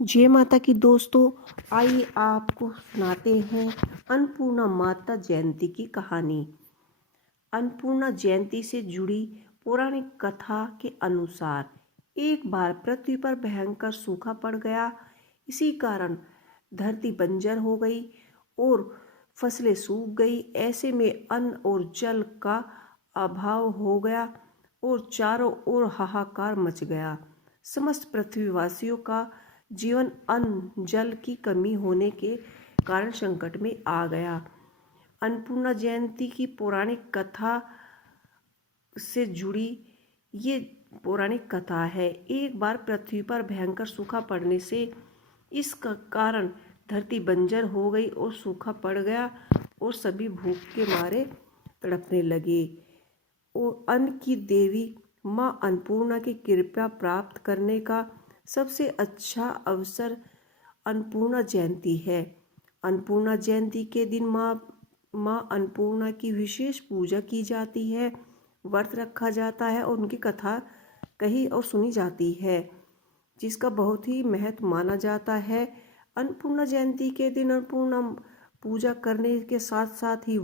जय माता की दोस्तों, आइए आपको सुनाते हैं अन्नपूर्णा माता जयंती की कहानी। अन्नपूर्णा जयंती से जुड़ी पौराणिक कथा के अनुसार एक बार पृथ्वी पर भयंकर सूखा पड़ गया। इसी कारण धरती बंजर हो गई और फसलें सूख गई। ऐसे में अन्न और जल का अभाव हो गया और चारों ओर हाहाकार मच गया। समस्त पृथ्वीवासियों का जीवन अन्न जल की कमी होने के कारण संकट में आ गया। अन्नपूर्णा जयंती की पौराणिक कथा से जुड़ी ये पौराणिक कथा है। एक बार पृथ्वी पर भयंकर सूखा पड़ने से इस कारण धरती बंजर हो गई और सूखा पड़ गया और सभी भूख के मारे तड़पने लगे। और अन्न की देवी माँ अन्नपूर्णा की कृपा प्राप्त करने का सबसे अच्छा अवसर अन्नपूर्णा जयंती है। अन्नपूर्णा जयंती के दिन माँ अन्नपूर्णा की विशेष पूजा की जाती है, व्रत रखा जाता है और उनकी कथा कही और सुनी जाती है, जिसका बहुत ही महत्व माना जाता है। अन्नपूर्णा जयंती के दिन अन्नपूर्णा पूजा करने के साथ साथ ही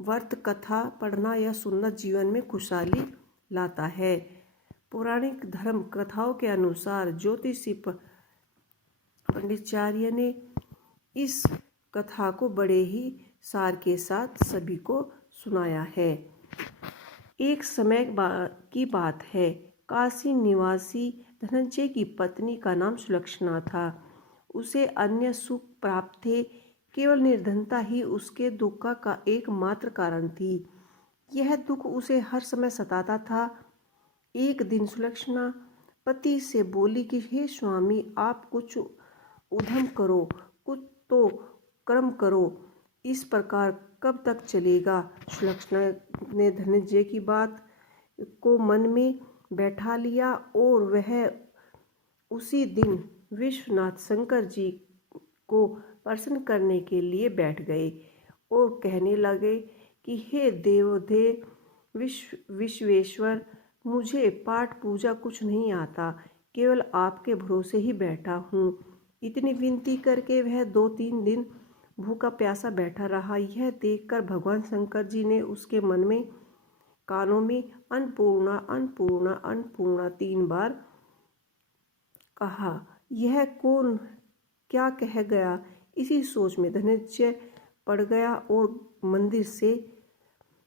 व्रत कथा पढ़ना या सुनना जीवन में खुशहाली लाता है। पौराणिक धर्म कथाओं के अनुसार ज्योतिषी पंडिताचार्य ने इस कथा को बड़े ही सार के साथ सभी को सुनाया है। एक समय की बात है, काशी निवासी धनंजय की पत्नी का नाम सुलक्षणा था। उसे अन्य सुख प्राप्त थे, केवल निर्धनता ही उसके दुख का एकमात्र कारण थी। यह दुख उसे हर समय सताता था। एक दिन सुलक्षणा पति से बोली कि हे स्वामी, आप कुछ उद्यम करो, कुछ तो कर्म करो, इस प्रकार कब तक चलेगा। सुलक्षणा ने धनंजय की बात को मन में बैठा लिया और वह उसी दिन विश्वनाथ शंकर जी को प्रसन्न करने के लिए बैठ गए और कहने लगे कि हे देवदेव विश्वेश्वर, मुझे पाठ पूजा कुछ नहीं आता, केवल आपके भरोसे ही बैठा हूँ। इतनी विनती करके वह 2-3 दिन भूखा प्यासा बैठा रहा। यह देखकर भगवान शंकर जी ने उसके मन में कानों में अन्नपूर्णा अन्नपूर्णा अन्नपूर्णा 3 बार कहा। यह कौन क्या कह गया, इसी सोच में धनंजय पड़ गया और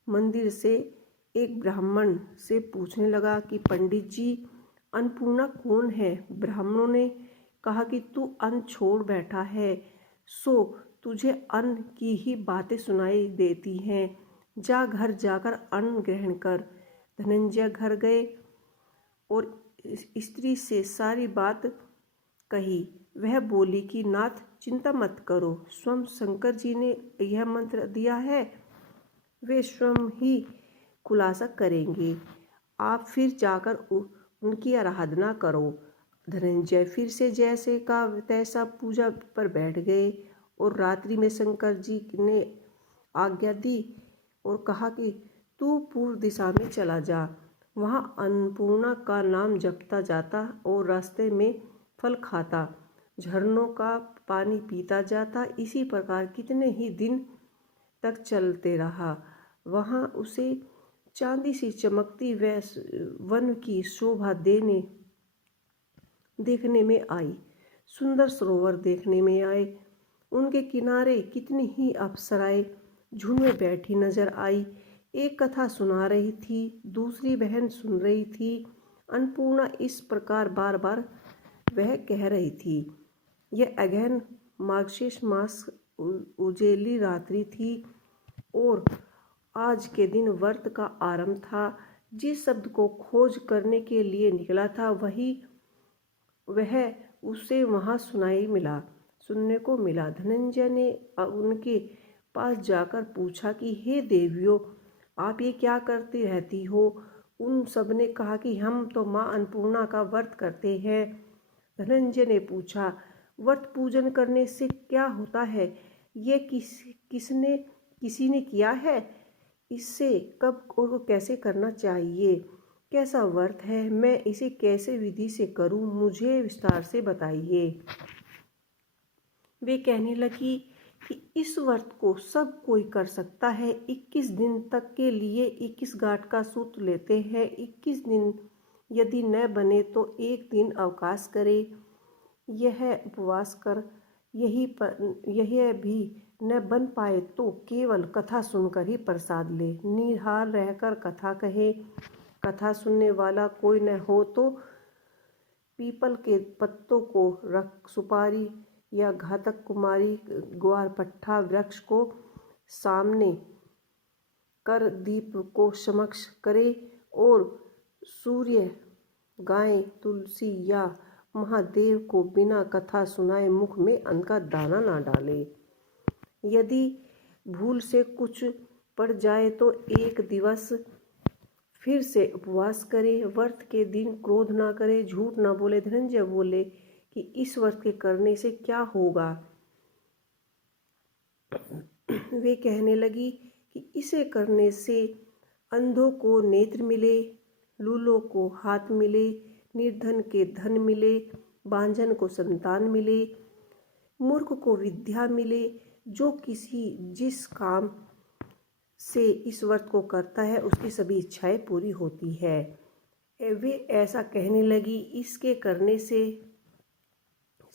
मंदिर से एक ब्राह्मण से पूछने लगा कि पंडित जी, अन्नपूर्णा कौन है। ब्राह्मणों ने कहा कि तू अन्न छोड़ बैठा है, सो तुझे अन्न की ही बातें सुनाई देती हैं। जा घर जाकर अन्न ग्रहण कर। धनंजय घर गए और स्त्री से सारी बात कही। वह बोली कि नाथ, चिंता मत करो, स्वयं शंकर जी ने यह मंत्र दिया है, वे स्वयं ही खुलासा करेंगे। आप फिर जाकर उनकी आराधना करो। धनंजय फिर से जैसे का तैसा पूजा पर बैठ गए और रात्रि में शंकर जी ने आज्ञा दी और कहा कि तू पूर्व दिशा में चला जा, वहाँ अन्नपूर्णा का नाम जपता जाता और रास्ते में फल खाता, झरनों का पानी पीता जाता। इसी प्रकार कितने ही दिन तक चलते रहा। वहाँ उसे चांदी सी चमकती वन की शोभा देखने में आई। सुंदर सरोवर देखने में आए। उनके किनारे कितनी ही अप्सराएं झुंड में बैठी नजर आई। एक कथा सुना रही थी, दूसरी बहन सुन रही थी। अन्नपूर्णा इस प्रकार बार बार वह कह रही थी। यह अगहन मार्गशीर्ष मास उजेली रात्रि थी और आज के दिन व्रत का आरंभ था। जिस शब्द को खोज करने के लिए निकला था वह उसे वहाँ सुनने को मिला। धनंजय ने उनके पास जाकर पूछा कि हे देवियों, आप ये क्या करती रहती हो। उन सब ने कहा कि हम तो माँ अन्नपूर्णा का व्रत करते हैं। धनंजय ने पूछा, व्रत पूजन करने से क्या होता है, ये किसी ने किया है, इससे कब और कैसे करना चाहिए, कैसा व्रत है, मैं इसे कैसे विधि से करूं, मुझे विस्तार से बताइए। वे कहने लगी कि इस व्रत को सब कोई कर सकता है। 21 दिन तक के लिए 21 गांठ का सूत्र लेते हैं। 21 दिन यदि न बने तो एक दिन अवकाश करे। यह उपवास कर यह भी न बन पाए तो केवल कथा सुनकर ही प्रसाद ले। निहार रहकर कथा कहे। कथा सुनने वाला कोई न हो तो पीपल के पत्तों को रख, सुपारी या घातक कुमारी ग्वारपट्टा वृक्ष को सामने कर दीप को समक्ष करे और सूर्य, गाय, तुलसी या महादेव को बिना कथा सुनाए मुख में अन्न का दाना ना डाले। यदि भूल से कुछ पड़ जाए तो एक दिवस फिर से उपवास करे। व्रत के दिन क्रोध ना करे, झूठ ना बोले। धनंजय बोले कि इस व्रत के करने से क्या होगा। वे कहने लगी कि इसे करने से अंधों को नेत्र मिले, लूलों को हाथ मिले, निर्धन के धन मिले, बांझन को संतान मिले, मूर्ख को विद्या मिले। जो किसी जिस काम से इस व्रत को करता है उसकी सभी इच्छाएं पूरी होती है। वे ऐसा कहने लगी, इसके करने से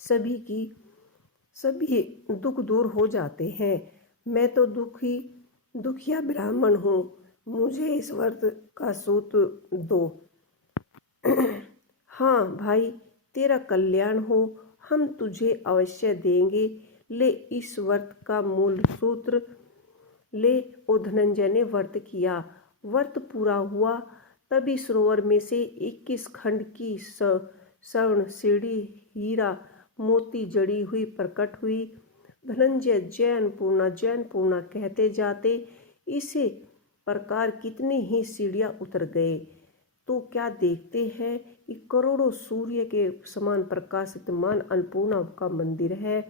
सभी दुख दूर हो जाते हैं। मैं तो दुखिया ब्राह्मण हूँ, मुझे इस व्रत का सूत्र दो। हाँ भाई, तेरा कल्याण हो, हम तुझे अवश्य देंगे। ले इस व्रत का मूल सूत्र ले। और धनंजय ने व्रत किया। व्रत पूरा हुआ तभी सरोवर में से 21 खंड की स्वर्ण, सीढ़ी, हीरा, मोती जड़ी हुई प्रकट हुई। धनंजय जैन पूर्णा कहते जाते। इसी प्रकार कितनी ही सीढ़ियां उतर गए तो क्या देखते हैं कि करोड़ों सूर्य के समान प्रकाशितमान अन्नपूर्णा का मंदिर है।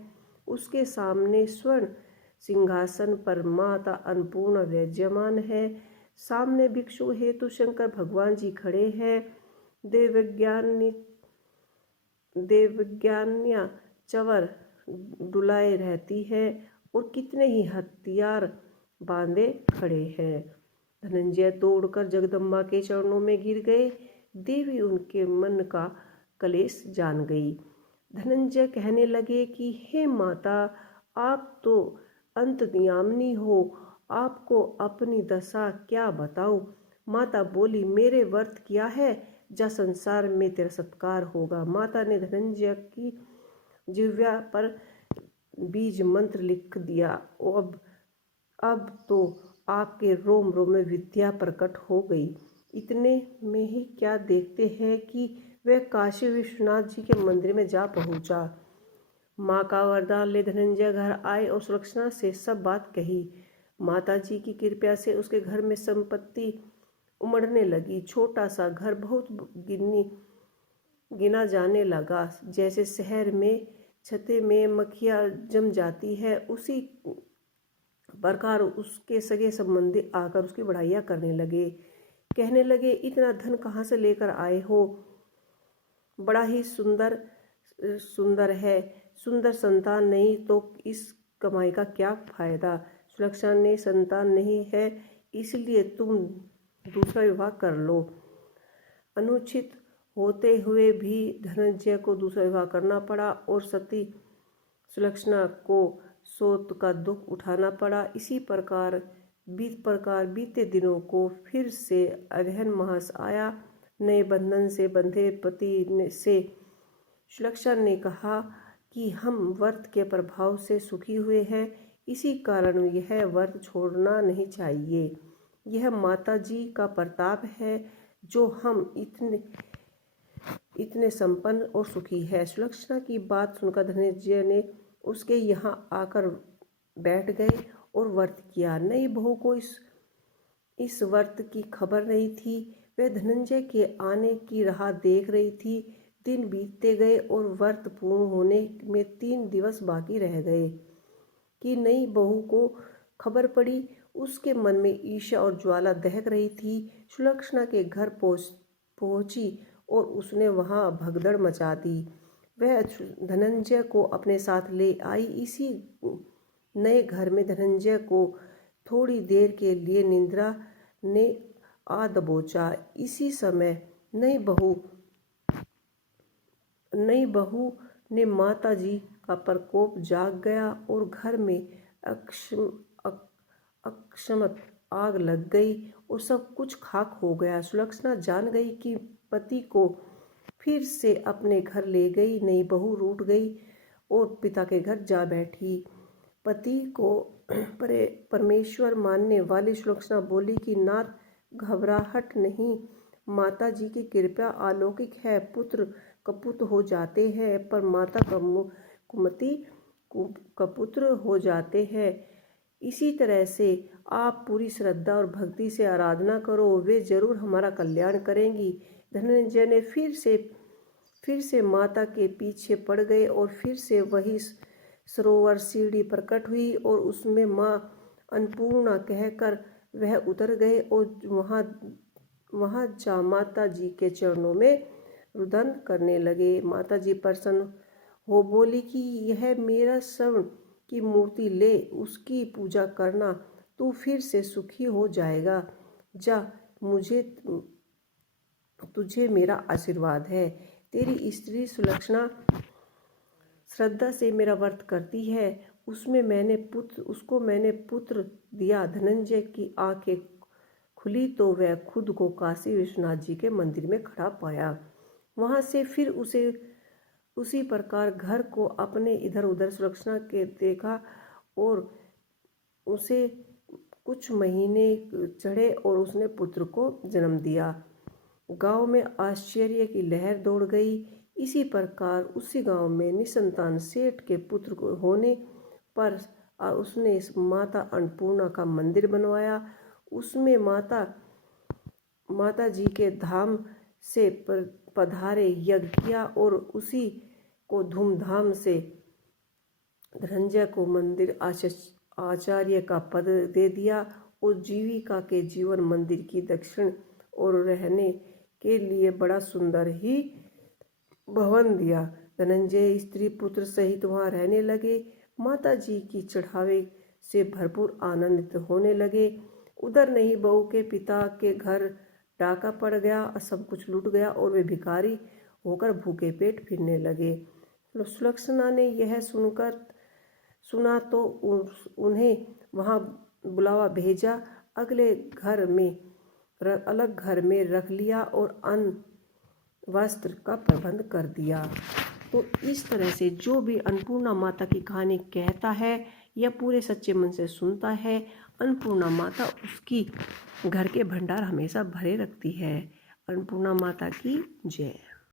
उसके सामने स्वर्ण सिंहासन पर माता अन्नपूर्णा विराजमान है। सामने भिक्षु हेतु शंकर भगवान जी खड़े हैं। देवज्ञान्या चवर डुलाए रहती है और कितने ही हथियार बांधे खड़े हैं। धनंजय दौड़कर जगदम्बा के चरणों में गिर गए। देवी उनके मन का कलेश जान गई। धनंजय कहने लगे कि हे माता, आप तो अंतर्यामिनी हो, आपको अपनी दशा क्या बताऊं। माता बोली, मेरे व्रत किया है, जा संसार में तेरा सत्कार होगा। माता ने धनंजय की जिह्वा पर बीज मंत्र लिख दिया। अब तो आपके रोम रोम में विद्या प्रकट हो गई। इतने में ही क्या देखते हैं कि वह काशी विश्वनाथ जी के मंदिर में जा पहुंचा। माँ का वरदान ले धनंजय घर आए और सुलक्षणा से सब बात कही। माता जी की कृपा से उसके घर में संपत्ति उमड़ने लगी। छोटा सा घर बहुत गिना जाने लगा। जैसे शहर में छते में मक्खियाँ जम जाती है, उसी प्रकार उसके सगे संबंधी आकर उसकी बढ़ाइयाँ करने लगे। कहने लगे, इतना धन कहाँ से लेकर आए हो, बड़ा ही सुंदर है। सुंदर संतान नहीं तो इस कमाई का क्या फायदा। सुलक्षणा ने संतान नहीं है इसलिए तुम दूसरा विवाह कर लो। अनुचित होते हुए भी धनंजय को दूसरा विवाह करना पड़ा और सती सुलक्षणा को सोत का दुख उठाना पड़ा। इसी प्रकार बीते दिनों को फिर से अगहन मास आया। नए बंधन से बंधे पति से सुलक्षणा ने कहा कि हम व्रत के प्रभाव से सुखी हुए हैं, इसी कारण यह व्रत छोड़ना नहीं चाहिए। यह माता जी का प्रताप है जो हम इतने संपन्न और सुखी है। सुलक्षणा की बात सुनकर धनंजय ने उसके यहाँ आकर बैठ गए और व्रत किया। नई बहू को इस व्रत की खबर नहीं थी। वह धनंजय के आने की राह देख रही थी। दिन बीतते गए और व्रत पूर्ण होने में 3 दिवस बाकी रह गए कि नई बहू को खबर पड़ी। उसके मन में ईर्ष्या और ज्वाला दहक रही थी। सुलक्षणा के घर पहुंची और उसने वहां भगदड़ मचा दी। वह धनंजय को अपने साथ ले आई। इसी नए घर में धनंजय को थोड़ी देर के लिए निद्रा ने आ दबोचा। इसी समय नई बहू ने माता जी का प्रकोप जाग गया और घर में अकस्मात आग लग गई और सब कुछ खाक हो गया। सुलक्षणा जान गई कि पति को फिर से अपने घर ले गई। नई बहू रूठ गई और पिता के घर जा बैठी। पति को परमेश्वर मानने वाली सुलक्षणा बोली कि नाथ, घबराहट नहीं, माता जी की कृपा अलौकिक है। पुत्र कपुत हो जाते हैं पर माता कुमति कपुत्र हो जाते हैं। इसी तरह से आप पूरी श्रद्धा और भक्ति से आराधना करो, वे जरूर हमारा कल्याण करेंगी। धनंजय ने फिर से माता के पीछे पड़ गए और फिर से वही सरोवर सीढ़ी प्रकट हुई और उसमें माँ अन्नपूर्णा कहकर वह उतर गए और वहाँ जा माता जी के चरणों में रुदन करने लगे। माता जी प्रसन्न हो बोली कि यह मेरा स्वर्ण की मूर्ति ले, उसकी पूजा करना, तू फिर से सुखी हो जाएगा। जा, तुझे मेरा आशीर्वाद है। तेरी स्त्री सुलक्षणा श्रद्धा से मेरा व्रत करती है, उसको मैंने पुत्र दिया। धनंजय की आंखें खुली तो वह खुद को काशी विश्वनाथ जी के मंदिर में खड़ा पाया। वहां से फिर उसी प्रकार घर को अपने इधर उधर सुलक्षणा के देखा और उसे कुछ महीने चढ़े और उसने पुत्र को जन्म दिया। गांव में आश्चर्य की लहर दौड़ गई। इसी प्रकार उसी गांव में निसंतान सेठ के पुत्र होने पर उसने इस माता अन्नपूर्णा का मंदिर बनवाया। उसमें माता जी के धाम से पधारे यज्ञ किया और उसी को धूमधाम से धनंजय को मंदिर आचार्य का पद दे दिया और जीविका के जीवन मंदिर की दक्षिण और रहने के लिए बड़ा सुंदर ही भवन दिया। धनंजय स्त्री पुत्र सहित वहां रहने लगे। माता जी की चढ़ावे से भरपूर आनंदित होने लगे। उधर नई बहू के पिता के घर डाका पड़ गया, सब कुछ लूट गया और वे भिखारी होकर भूखे पेट फिरने लगे। सुलक्षणा ने यह सुना तो उन्हें वहां बुलावा भेजा, अलग घर में रख लिया और अन्न वस्त्र का प्रबंध कर दिया। तो इस तरह से जो भी अन्नपूर्णा माता की कहानी कहता है या पूरे सच्चे मन से सुनता है, अन्नपूर्णा माता उसकी घर के भंडार हमेशा भरे रखती है। अन्नपूर्णा माता की जय।